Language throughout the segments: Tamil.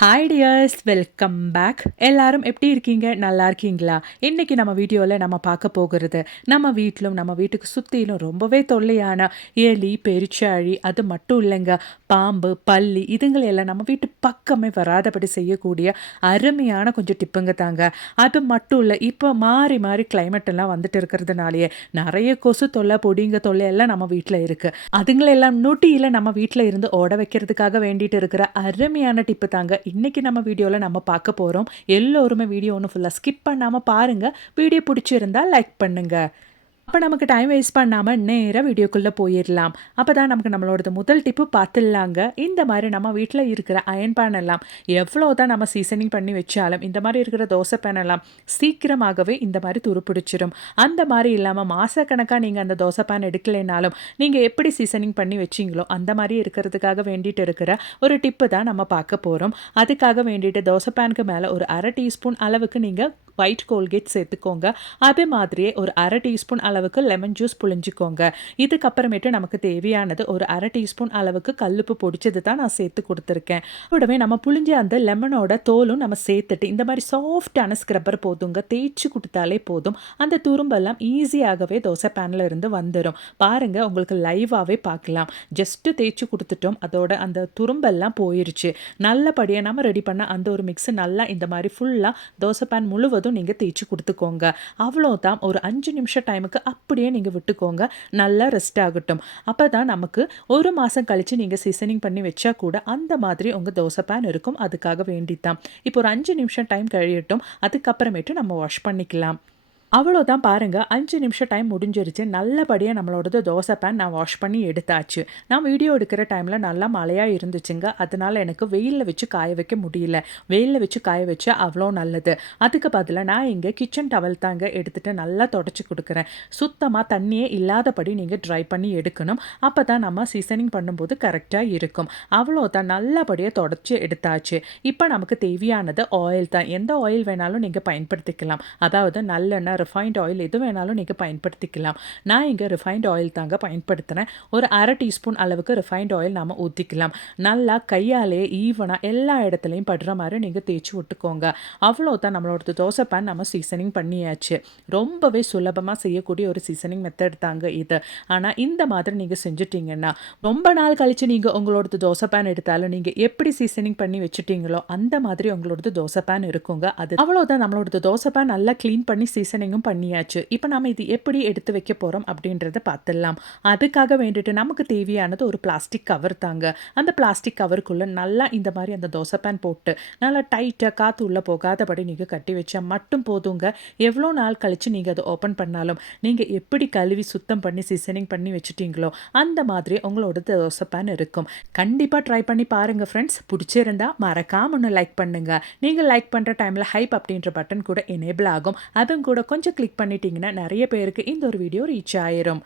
Hi tears, welcome back. எல்லாரும் எப்படி இருக்கீங்க? நல்லா இருக்கீங்களா? இன்னைக்கு நம்ம வீடியோவில் நம்ம பார்க்க போகிறது, நம்ம வீட்டிலும் நம்ம வீட்டுக்கு சுற்றிலும் ரொம்பவே தொல்லையான எலி, பெருச்சாழி, அது மட்டும் இல்லைங்க, பாம்பு, பல்லி இதுங்களெல்லாம் நம்ம வீட்டு பக்கமே வராதபடி செய்யக்கூடிய அருமையான கொஞ்சம் டிப்புங்க தாங்க. அது மட்டும் இல்லை, இப்போ மாறி மாறி கிளைமேட் எல்லாம் வந்துட்டு இருக்கிறதுனாலேயே நிறைய கொசு தொல்லை, பொடிங்க தொல்லை எல்லாம் நம்ம வீட்டில் இருக்குது. அதுங்களெல்லாம் நொட்டியில் நம்ம வீட்டில் இருந்து ஓட வைக்கிறதுக்காக வேண்டிட்டு இருக்கிற அருமையான டிப்பு தாங்க இன்னைக்கு நம்ம வீடியோவில் நம்ம பார்க்க போகிறோம். எல்லோருமே வீடியோ ஒன்று ஃபுல்லாக ஸ்கிப் பண்ணாமல் பாருங்கள். வீடியோ பிடிச்சிருந்தா லைக் பண்ணுங்கள். அப்போ நமக்கு டைம் வேஸ்ட் பண்ணாமல் நேராக வீடியோக்குள்ளே போயிடலாம். அப்போ தான் நமக்கு நம்மளோட முதல் டிப்பு பார்த்துடலாங்க. இந்த மாதிரி நம்ம வீட்டில் இருக்கிற அயன் பேன் எல்லாம் எவ்வளோ தான் நம்ம சீசனிங் பண்ணி வச்சாலும் இந்த மாதிரி இருக்கிற தோசை பேன் எல்லாம் சீக்கிரமாகவே இந்த மாதிரி துருப்பிடிச்சிடும். அந்த மாதிரி இல்லாமல் மாதக்கணக்காக நீங்கள் அந்த தோசை பேன் எடுக்கலைனாலும் நீங்கள் எப்படி சீசனிங் பண்ணி வச்சிங்களோ அந்த மாதிரி இருக்கிறதுக்காக வேண்டிட்டு இருக்கிற ஒரு டிப்பு தான் நம்ம பார்க்க போகிறோம். அதுக்காக வேண்டிட்டு தோசை பேனுக்கு மேலே ஒரு அரை டீஸ்பூன் அளவுக்கு நீங்கள் ஒயிட் கோல்கேட் சேர்த்துக்கோங்க. அதே மாதிரியே ஒரு அரை டீஸ்பூன் அளவுக்கு லெமன் ஜூஸ் புழிஞ்சிக்கோங்க. இதுக்கப்புறமேட்டு நமக்கு தேவையானது ஒரு அரை டீஸ்பூன் அளவுக்கு கல்லுப்பு பொடிச்சது தான் நான் சேர்த்து கொடுத்துருக்கேன். கூடவே நம்ம புழிஞ்ச அந்த லெமனோட தோலும் நம்ம சேர்த்துட்டு இந்த மாதிரி சாஃப்டான ஸ்க்ரப்பர் போதுங்க, தேய்ச்சி கொடுத்தாலே போதும். அந்த துரும்பெல்லாம் ஈஸியாகவே தோசை பேனில் இருந்து வந்துடும். பாருங்கள், உங்களுக்கு லைவாகவே பார்க்கலாம். ஜஸ்ட்டு தேய்ச்சி கொடுத்துட்டோம், அதோட அந்த துரும்பெல்லாம் போயிருச்சு. நல்லபடியாக நம்ம ரெடி பண்ண அந்த ஒரு மிக்ஸு நல்லா இந்த மாதிரி ஃபுல்லாக தோசை பேன் முழுவதும் நீங்கள் தேய்ச்சி கொடுத்துக்கோங்க. அவ்வளோதான். ஒரு 5 நிமிஷம் டைமுக்கு அப்படியே நீங்கள் விட்டுக்கோங்க, நல்லா ரெஸ்ட் ஆகட்டும். அப்போ தான் நமக்கு ஒரு மாதம் கழித்து நீங்கள் சீசனிங் பண்ணி வச்சா கூட அந்த மாதிரி உங்கள் தோசை பேன் இருக்கும். அதுக்காக வேண்டித்தான். இப்போ ஒரு 5 நிமிஷம் டைம் கழியட்டும், அதுக்கப்புறமேட்டு நம்ம வாஷ் பண்ணிக்கலாம். அவ்வளோதான். பாருங்கள், 5 நிமிஷம் டைம் முடிஞ்சிருச்சு. நல்லபடியாக நம்மளோடது தோசை பேன் நான் வாஷ் பண்ணி எடுத்தாச்சு. நான் வீடியோ எடுக்கிற டைமில் நல்லா மழையாக இருந்துச்சுங்க. அதனால் எனக்கு வெயிலில் வச்சு காய வைக்க முடியல. வெயிலில் வச்சு காய வச்சா அவ்வளோ நல்லது. அதுக்கு பதிலாக நான் இங்கே கிச்சன் டவல் தாங்க எடுத்துகிட்டு நல்லா தொடச்சி கொடுக்குறேன். சுத்தமாக தண்ணியே இல்லாதபடி நீங்கள் ட்ரை பண்ணி எடுக்கணும். அப்போ தான் நம்ம சீசனிங் பண்ணும்போது கரெக்டாக இருக்கும். அவ்வளோதான், நல்லபடியாக தொடச்சி எடுத்தாச்சு. இப்போ நமக்கு தேவையானது ஆயில் தான். எந்த ஆயில் வேணாலும் நீங்கள் பயன்படுத்திக்கலாம். அதாவது நல்லெண்ணெய், ரிஃபைண்ட் ஆயில் எது வேணாலும் நீங்கள் பயன்படுத்திக்கலாம். நான் இங்கே ரிஃபைண்ட் ஆயில் தாங்க பயன்படுத்துகிறேன். ஒரு அரை டீஸ்பூன் அளவுக்கு ரிஃபைண்ட் ஆயில் நாம் ஊற்றிக்கலாம். நல்லா கையாலே ஈவனாக எல்லா இடத்துலையும் படுற மாதிரி நீங்கள் தேய்ச்சி விட்டுக்கோங்க. அவ்வளோதான், நம்மளோட தோசை பேன் நம்ம சீசனிங் பண்ணியாச்சு. ரொம்பவே சுலபமாக செய்யக்கூடிய ஒரு சீசனிங் மெத்தட் தாங்க இது. ஆனால் இந்த மாதிரி நீங்கள் செஞ்சுட்டிங்கன்னா ரொம்ப நாள் கழித்து நீங்கள் உங்களோட தோசை பேன் எடுத்தாலும் நீங்கள் எப்படி சீசனிங் பண்ணி வச்சுட்டீங்களோ அந்த மாதிரி உங்களோட தோசை பேன் இருக்குங்க. அது அவ்வளோதான். நம்மளோட தோசை பேன் நல்லா க்ளீன் பண்ணி சீசனிங் பண்ணியாச்சு. இப்போ நாம இது எப்படி எடுத்து வைக்க போறோம் அப்படின்றத பார்த்துடலாம். அதுக்காக வேண்டிட்டு நமக்கு தேவையானது ஒரு பிளாஸ்டிக் கவர் தாங்க. அந்த பிளாஸ்டிக் கவருக்குள்ள நல்லா இந்த மாதிரி அந்த தோசை பேன் போட்டு நல்லா டைட்டாக காற்று உள்ள போகாதபடி நீங்கள் கட்டி வச்சா மட்டும் போதுங்க. எவ்வளோ நாள் கழிச்சு நீங்கள் அதை ஓப்பன் பண்ணாலும் நீங்கள் எப்படி கழுவி சுத்தம் பண்ணி சீசனிங் பண்ணி வச்சுட்டீங்களோ அந்த மாதிரி உங்களோட தோசை பேன் இருக்கும். கண்டிப்பாக ட்ரை பண்ணி பாருங்க ஃப்ரெண்ட்ஸ். பிடிச்சிருந்தா மறக்காம ஒன்று லைக் பண்ணுங்க. நீங்கள் லைக் பண்ணுற டைமில் ஹைப் அப்படின்ற பட்டன் கூட எனேபிள் ஆகும். அதுவும் கூட கொஞ்சம் கிளிக் பண்ணிட்டீங்கன்னா நிறைய பேருக்கு இந்த ஒரு வீடியோ ரீச் ஆயிரும்.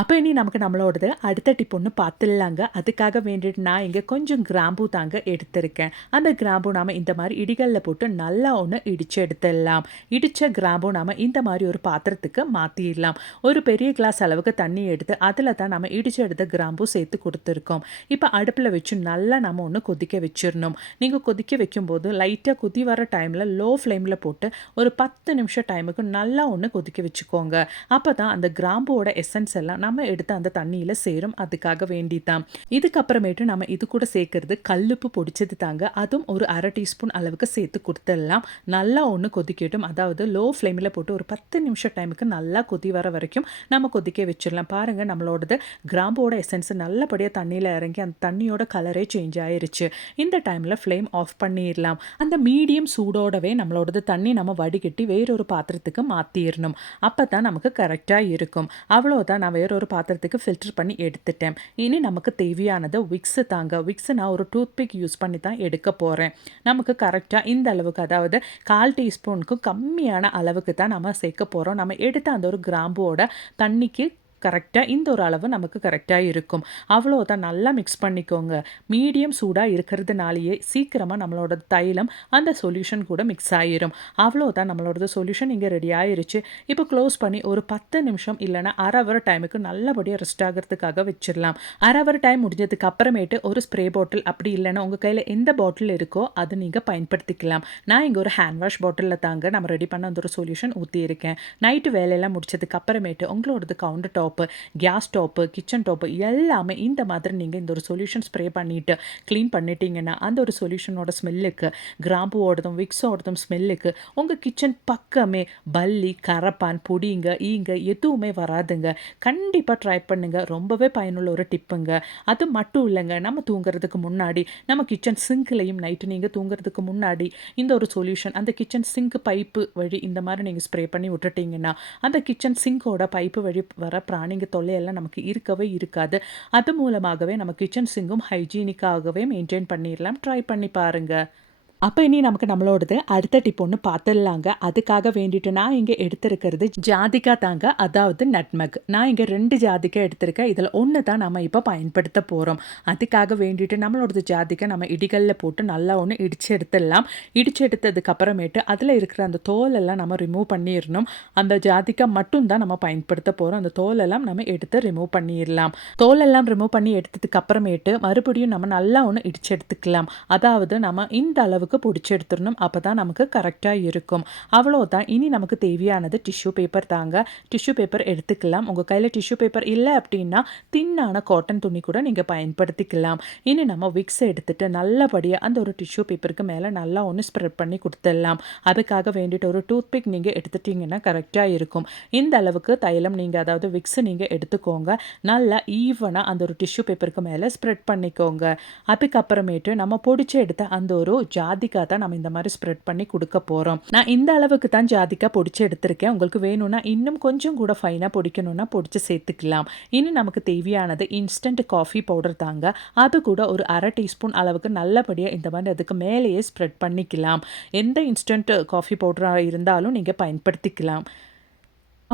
அப்போ இனி நமக்கு நம்மளோடது அடுத்த டிப் ஒன்று பார்த்துடலாங்க. அதுக்காக வேண்டிட்டு நான் இங்கே கொஞ்சம் கிராம்பூ தாங்க எடுத்திருக்கேன். அந்த கிராம்பூ நாம் இந்த மாதிரி இடிகளில் போட்டு நல்லா ஒன்று இடித்து எடுத்துடலாம். இடித்த கிராம்பூ நாம் இந்த மாதிரி ஒரு பாத்திரத்துக்கு மாற்றிடலாம். ஒரு பெரிய கிளாஸ் அளவுக்கு தண்ணி எடுத்து அதில் தான் நம்ம இடித்து எடுத்த கிராம்பூ சேர்த்து கொடுத்துருக்கோம். இப்போ அடுப்பில் வச்சு நல்லா நம்ம ஒன்று கொதிக்க வச்சிடணும். நீங்கள் கொதிக்க வைக்கும்போது லைட்டாக கொதி வர டைமில் லோ ஃப்ளேமில் போட்டு ஒரு 10 நிமிஷம் டைமுக்கு நல்லா ஒன்று கொதிக்க வச்சுக்கோங்க. அப்போ தான் அந்த கிராம்பூவோட எசன்ஸ் எல்லாம் நம்ம எடுத்து அந்த தண்ணியில் சேரும். அதுக்காக வேண்டித்தான். இதுக்கப்புறமேட்டு நம்ம இது கூட சேர்க்கறது கல்லுப்பு பொடிச்சது தாங்க. அதுவும் ஒரு அரை டீஸ்பூன் அளவுக்கு சேர்த்து கொடுத்துடலாம். நல்லா ஒன்று கொதிக்கட்டும். அதாவது லோ ஃப்ளேமில் போட்டு ஒரு 10 நிமிஷம் டைமுக்கு நல்லா கொதி வர வரைக்கும் நம்ம கொதிக்க வச்சிடலாம். பாருங்கள், நம்மளோடது கிராம்போட எசன்ஸ் நல்லபடியாக தண்ணியில் இறங்கி அந்த தண்ணியோட கலரே சேஞ்ச் ஆயிருச்சு. இந்த டைமில் ஃப்ளேம் ஆஃப் பண்ணிடலாம். அந்த மீடியம் சூடோடவே நம்மளோடது தண்ணி நம்ம வடிகட்டி வேறொரு பாத்திரத்துக்கு மாற்றிடணும். அப்போ தான் நமக்கு கரெக்டாக இருக்கும். அவ்வளோதான், நான் வேறொரு பாத்திரத்துக்கு ஃபில்டர் பண்ணி எடுத்துட்டேன். இனி நமக்கு தேவையானது விக்ஸு தாங்க. விக்ஸு நான் ஒரு டூத்பிக் யூஸ் பண்ணி தான் எடுக்க போகிறேன். நமக்கு கரெக்டாக இந்த அளவுக்கு, அதாவது 1/4 டீஸ்பூனுக்கும் கம்மியான அளவுக்கு தான் நம்ம சேர்க்க போகிறோம். நம்ம எடுத்த அந்த ஒரு கிராம்புவோட தண்ணிக்கு கரெக்டாக இந்த ஒரு அளவு நமக்கு கரெக்டாக இருக்கும். அவ்வளோதான், நல்லா மிக்ஸ் பண்ணிக்கோங்க. மீடியம் சூடாக இருக்கிறதுனாலேயே சீக்கிரமாக நம்மளோட தைலம் அந்த சொல்யூஷன் கூட மிக்ஸ் ஆகிரும். அவ்வளோதான், நம்மளோட சொல்யூஷன் இங்கே ரெடி ஆயிருச்சு. இப்போ க்ளோஸ் பண்ணி ஒரு 10 நிமிஷம் இல்லைனா அரை ஹவர் டைமுக்கு நல்லபடியாக ரெஸ்ட் ஆகிறதுக்காக வச்சிடலாம். அரை ஹவர் டைம் முடிஞ்சதுக்கு அப்புறமேட்டு ஒரு ஸ்ப்ரே பாட்டில் அப்படி இல்லைன்னா உங்கள் கையில் எந்த பாட்டில் இருக்கோ அது நீங்கள் பயன்படுத்திக்கலாம். நான் இங்கே ஒரு ஹேண்ட் வாஷ் பாட்டிலில் தாங்க நம்ம ரெடி பண்ண அந்த ஒரு சொல்யூஷன் ஊற்றியிருக்கேன். நைட்டு வேலையெல்லாம் முடிச்சதுக்கு அப்புறமேட்டு உங்களோடது counter top, gas top, kitchen top எல்லாமே இந்த மாதிரி நீங்கள் இந்த ஒரு சொல்யூஷன் ஸ்ப்ரே பண்ணிவிட்டு க்ளீன் பண்ணிட்டீங்கன்னா அந்த ஒரு சொல்யூஷனோட ஸ்மெல்லுக்கு, கிராம்புவோடதும் விக்ஸோடதும் ஸ்மெல்லுக்கு உங்கள் கிச்சன் பக்கமே பல்லி, கரப்பான், பொடிங்க, ஈங்க எதுவுமே வராதுங்க. கண்டிப்பாக ட்ரை பண்ணுங்க. ரொம்பவே பயனுள்ள ஒரு டிப்புங்க. அது மட்டும் இல்லைங்க, நம்ம தூங்குறதுக்கு முன்னாடி நம்ம கிச்சன் சிங்க்லையும் நைட்டு நீங்கள் தூங்குறதுக்கு முன்னாடி இந்த ஒரு சொல்யூஷன் அந்த கிச்சன் சிங்க் பைப்பு வழி இந்த மாதிரி நீங்கள் ஸ்ப்ரே பண்ணி விட்டுட்டிங்கன்னா அந்த கிச்சன் சிங்கோட பைப்பு வழி வர பிராணிங்க தொல்லையெல்லாம் நமக்கு இருக்கவே இருக்காது. அது மூலமாகவே நம்ம கிச்சன் சிங்கும் ஹைஜீனிக்காகவே மெயின்டைன் பண்ணிடலாம். ட்ரை பண்ணி பாருங்க. அப்போ இனி நமக்கு நம்மளோடது அடுத்த டிப் ஒன்று பார்த்துடலாங்க. அதுக்காக வேண்டிட்டு நான் இங்கே எடுத்திருக்கிறது ஜாதிக்காய் தாங்க, அதாவது நட்மக். நான் இங்கே 2 ஜாதிக்காய் எடுத்திருக்கேன். இதில் ஒன்று தான் நம்ம இப்போ பயன்படுத்த போகிறோம். அதுக்காக வேண்டிட்டு நம்மளோடது ஜாதிக்காய் நம்ம இடிகளில் போட்டு நல்லா ஒன்று இடித்து எடுத்துடலாம். இடித்து எடுத்ததுக்கு அப்புறமேட்டு அதில் இருக்கிற அந்த தோலெல்லாம் நம்ம ரிமூவ் பண்ணிடணும். அந்த ஜாதிக்காய் மட்டும்தான் நம்ம பயன்படுத்த போகிறோம். அந்த தோலெல்லாம் நம்ம எடுத்து ரிமூவ் பண்ணிடலாம். தோலெல்லாம் ரிமூவ் பண்ணி எடுத்ததுக்கு அப்புறமேட்டு மறுபடியும் நம்ம நல்லா ஒன்று இடித்து எடுத்துக்கலாம். அதாவது நம்ம இந்த அளவுக்கு பிடிச்சி எடுத்துடணும். அப்போ தான் நமக்கு கரெக்டாக இருக்கும். அவ்வளோதான். இனி நமக்கு தேவையானது டிஷ்யூ பேப்பர் தாங்க. டிஷ்யூ பேப்பர் எடுத்துக்கலாம். உங்கள் கையில் டிஷ்யூ பேப்பர் இல்லை அப்படின்னா தின்னான காட்டன் துணி கூட நீங்கள் பயன்படுத்திக்கலாம். இனி நம்ம விக்ஸ் எடுத்துட்டு நல்லபடியாக அந்த ஒரு டிஷ்யூ பேப்பருக்கு மேலே நல்லா ஒன்று ஸ்ப்ரெட் பண்ணி கொடுத்துடலாம். அதுக்காக வேண்டிட்டு ஒரு டூத் பிக் நீங்கள் எடுத்துட்டிங்கன்னா கரெக்டாக இருக்கும். இந்த அளவுக்கு தைலம் நீங்கள், அதாவது விக்ஸ் நீங்கள் எடுத்துக்கோங்க. நல்லா ஈவனாக அந்த ஒரு டிஷ்யூ பேப்பருக்கு மேலே ஸ்ப்ரெட் பண்ணிக்கோங்க. அதுக்கப்புறமேட்டு நம்ம பொடிச்சு எடுத்த அந்த ஒரு ஜாதிக்காய் தான் நம்ம இந்த மாதிரி ஸ்ப்ரெட் பண்ணி கொடுக்க போகிறோம். நான் இந்த அளவுக்கு தான் ஜாதிக்காய் பொடிச்சு எடுத்திருக்கேன். உங்களுக்கு வேணும்னா இன்னும் கொஞ்சம் கூட ஃபைனாக பொடிக்கணும்னா பொடிச்சு சேர்த்துக்கலாம். இனி நமக்கு தேவையானது இன்ஸ்டன்ட் காஃபி பவுடர் தாங்க. அது கூட ஒரு அரை டீஸ்பூன் அளவுக்கு நல்லபடியாக இந்த மாதிரி அதுக்கு மேலேயே ஸ்ப்ரெட் பண்ணிக்கலாம். எந்த இன்ஸ்டன்ட் காஃபி பவுடராக இருந்தாலும் நீங்கள் பயன்படுத்திக்கலாம்.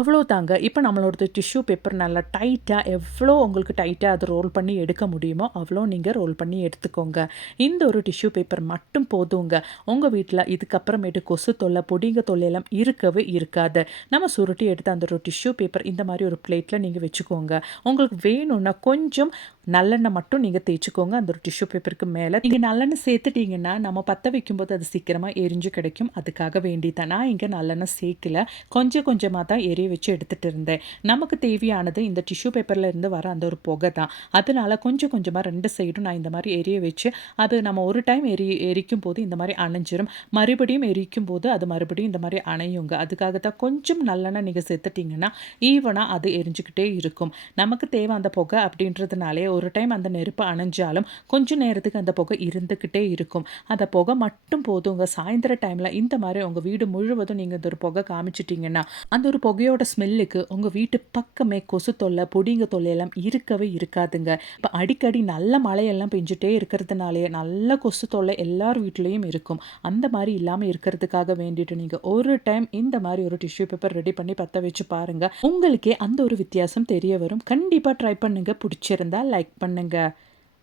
அவ்வளோதாங்க. இப்போ நம்மளோடது டிஷ்யூ பேப்பர் நல்லா டைட்டாக, எவ்வளோ உங்களுக்கு டைட்டாக அதை ரோல் பண்ணி எடுக்க முடியுமோ அவ்வளோ நீங்கள் ரோல் பண்ணி எடுத்துக்கோங்க. இந்த ஒரு டிஷ்யூ பேப்பர் மட்டும் போதுங்க. உங்கள் வீட்டில் இதுக்கப்புறமேட்டு கொசு தொல்லை, பொடிங்க தொல்லையெல்லாம் இருக்கவே இருக்காது. நம்ம சுருட்டி எடுத்து அந்த ஒரு டிஷ்யூ பேப்பர் இந்த மாதிரி ஒரு பிளேட்டில் நீங்கள் வச்சுக்கோங்க. உங்களுக்கு வேணும்னா கொஞ்சம் நல்லெண்ணெய் மட்டும் நீங்கள் தேய்ச்சிக்கோங்க அந்த ஒரு டிஷ்யூ பேப்பருக்கு மேலே. நீங்கள் நல்லெண்ணெய் சேர்த்துட்டிங்கன்னா நம்ம பற்ற வைக்கும்போது அது சீக்கிரமாக எரிஞ்சு கிடைக்கும். அதுக்காக வேண்டி தான் நான் இங்கே நல்லெண்ணெய் சேர்க்கல. கொஞ்சம் கொஞ்சமாக தான் வச்சு எடுத்துகிட்டு இருந்தேன். நமக்கு தேவையானது இந்த டிஷ்யூ பேப்பரில் இருந்து வர அந்த ஒரு புகை தான். அதனால கொஞ்சம் கொஞ்சமாக 2 சைடும் நான் இந்த மாதிரி எரிய வச்சு அது நம்ம ஒரு டைம் எரிக்கும் போது இந்த மாதிரி அணைஞ்சிரும். மறுபடியும் எரிக்கும் போது அது மறுபடியும் இந்த மாதிரி அணையுங்க. அதுக்காக தான் கொஞ்சம் நல்லெண்ணெய் நீங்கள் சேர்த்துட்டிங்கன்னா ஈவனாக அது எரிஞ்சுக்கிட்டே இருக்கும். நமக்கு தேவை அந்த புகை அப்படின்றதுனாலே ஒரு டைம் அந்த நெருப்பு அணைஞ்சாலும் கொஞ்சம் நேரத்துக்கு அந்த புகை இருந்துக்கிட்டே இருக்கும். அந்த புகை மட்டும் போதுங்க. சாயந்தர டைமில் இந்த மாதிரி உங்கள் வீடு முழுவதும் நீங்கள் இந்த ஒரு புகை காமிச்சிட்டிங்கன்னா அந்த ஒரு புகையோட ஸ்மெல்லுக்கு உங்கள் வீட்டு பக்கமே கொசு தொல்லை, பொடிங்க தொல்லையெல்லாம் இருக்கவே இருக்காதுங்க. இப்போ அடிக்கடி நல்ல மழையெல்லாம் பெஞ்சிட்டே இருக்கிறதுனாலே நல்ல கொசு தொல்லை எல்லார் வீட்லேயும் இருக்கும். அந்த மாதிரி இல்லாமல் இருக்கிறதுக்காக வேண்டிட்டு நீங்கள் ஒரு டைம் இந்த மாதிரி ஒரு டிஷ்யூ பேப்பர் ரெடி பண்ணி பற்ற வச்சு பாருங்கள். உங்களுக்கே அந்த ஒரு வித்தியாசம் தெரிய வரும். கண்டிப்பாக ட்ரை பண்ணுங்கள். பிடிச்சிருந்தா லைக் பண்ணுங்க.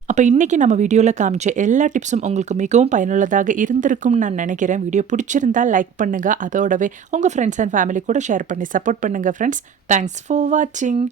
அப்போ இன்றைக்கி நம்ம வீடியோவில் காமிச்ச எல்லா டிப்ஸும் உங்களுக்கு மிகவும் பயனுள்ளதாக இருந்திருக்கும்னு நான் நினைக்கிறேன். வீடியோ பிடிச்சிருந்தா லைக் பண்ணுங்கள். அதோடவே உங்கள் ஃப்ரெண்ட்ஸ் அண்ட் ஃபேமிலி கூட ஷேர் பண்ணி சப்போர்ட் பண்ணுங்கள் ஃப்ரெண்ட்ஸ். தேங்க்ஸ் ஃபார் வாட்சிங்.